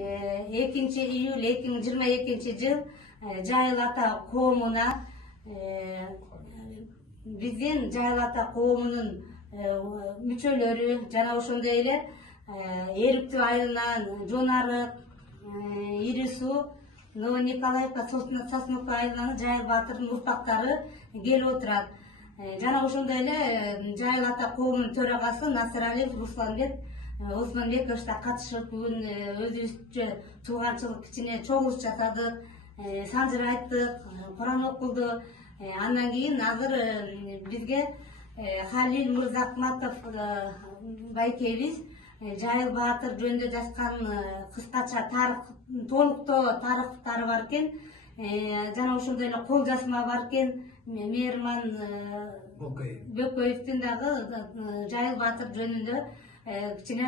2-iyul 2022 yıl Жайыл ата коомуна биздин Жайыл ата коомунун мүчөлөрү жана ошондой эле Эрүктүү айылынан Жонарык, Ири суу, Новониколаевка, Сосновка айылынан Жайыл Баатырдын урпактары келип отурат. Жана ошондой эле Жайыл ата коомунун төрагасы Насыралиев Русланбек Осмонбекович да катышып, бүгүн өзүбүзчө тууганчылык кичине чогулуш жасадык, санжыр айттык, Куран окулду. Андан кийин азыр бизге Халил Мырзакматов байкебиз Жайыл Баатыр жөнүндө жазган кыскача толуктоо тарыхтары бар экен. Жана ошондой эле кол жазма бар экен. Мээрман Бөкөевдин дагы Жайыл Баатыр жөнүндө кичине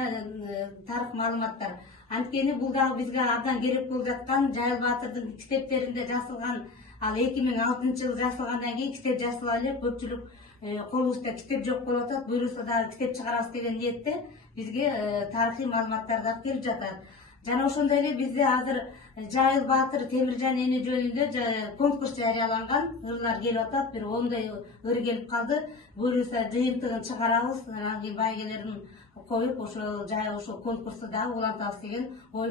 тарых маалыматтар. Анткени бул дагы бизге абдан керек болуп жаткан. Жайыл Баатырдын китептеринде жазылган, ал 2006 жылы жазылгандан кийин китеп жазыла элек, көпчүлүк колубузда китеп жок болуп атат. Буюрса дагы китеп чыгарабыз деген ниетте бизге тарыхый маалыматтар да келип жатат. Жана ошондой эле бизде азыр Жайыл Баатыр Темиржан эне жөнүндө конкурс жарыяланган. Ырлар келип атат, бир 10 ыр келип калды. Буюрса жыйынтыгын чыгарабыз, анан кийин байгелерин коюп ошол конкурсту дагы улантабыз деген ой.